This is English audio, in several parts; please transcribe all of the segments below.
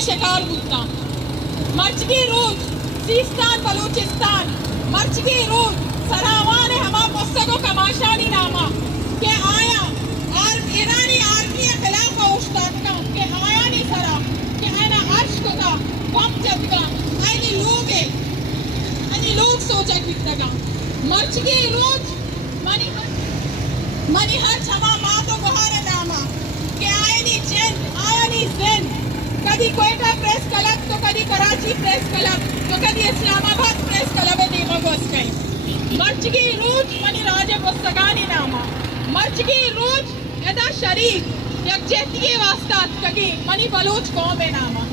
शिकार बुद्धा मर्चगी रूज सीस्तान बलूचिस्तान मर्चगी रूज सरावान हमा मुस्तको कमाशानी नामा के आया और ईरानी आर्मी के खिलाफ उस्ताद का के आया नहीं सरा के आना अर्श को का कम जब का आनी लोग सोचा कितना का मर्चगी रूज मनी हर छमा मातो गुहारे नामा के आया नहीं जैन आया नहीं जैन कभी कोयटा प्रेस क्लब तो कभी कराची प्रेस क्लब तो कभी इस्लामाबाद प्रेस क्लब नीमा गोस्कई मर्चगी रूज मनी राजे पुस्तकानी नामा मर्चगी रूज एदा शरीफ यकजहती वास्ता कगी मनी बलूच कौम नामा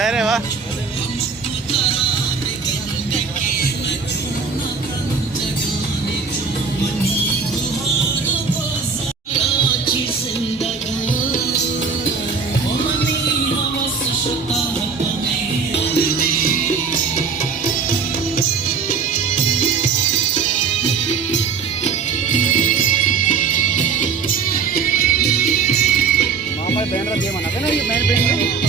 अरे वाह बैनर दिया मना ना ये मेन बैनर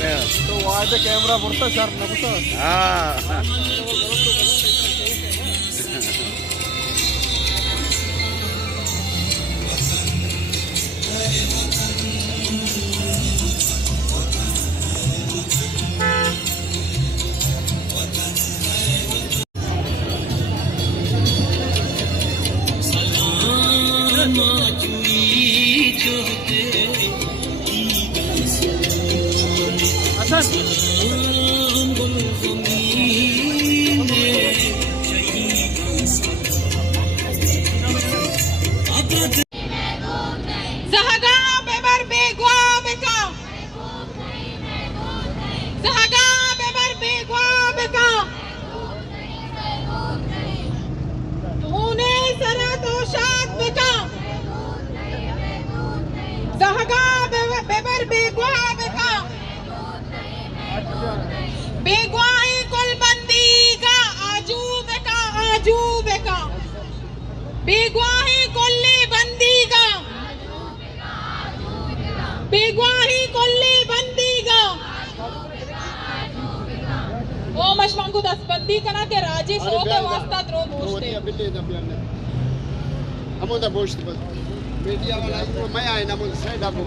अरे तो वहाँ पे कैमरा पड़ता शार्प लगता हाँ Zahaga beber begwa beka. Zahaga beber begwa beka. Tune sara toshat beka. Zahaga beber begwa beka. Begwa hi kul bandi ka aju beka aju beka. Begwa hi kulli bandi ka. बेगवाही Kolli बंदीगा ओ मशमंगू दस बंदी कना के राजी सोते वास्ता draw दोस्ते Amor da bosta, media wala may ay na mo sa dabo.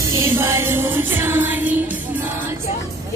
के बारे